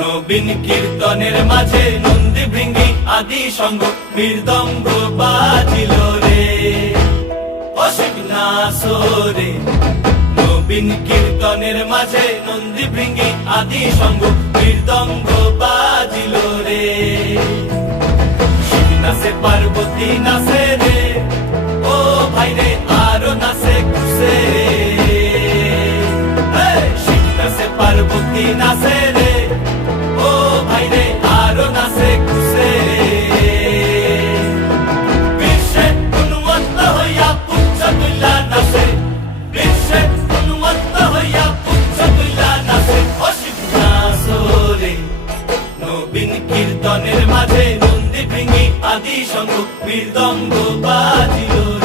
নবীন কীর্তনের মাঝে নন্দী ভৃঙ্গি আদি সঙ্গ মৃদঙ্গ বাজিল রে। অসীম না সোরে নবীন কীর্তনের মাঝে নন্দী ভৃঙ্গি আদি সঙ্গ মৃদঙ্গ বাজিল রে। নাসে পার্বতী নাসে রে, ও ভাই রে, আরও নাসে খুশে রে। শিব নাসে পার্বতী নাসে রে নবীন কীর্তনের মাঝে নন্দী ভেঙে আদি সঙ্গ বীরদঙ্গ বাজিল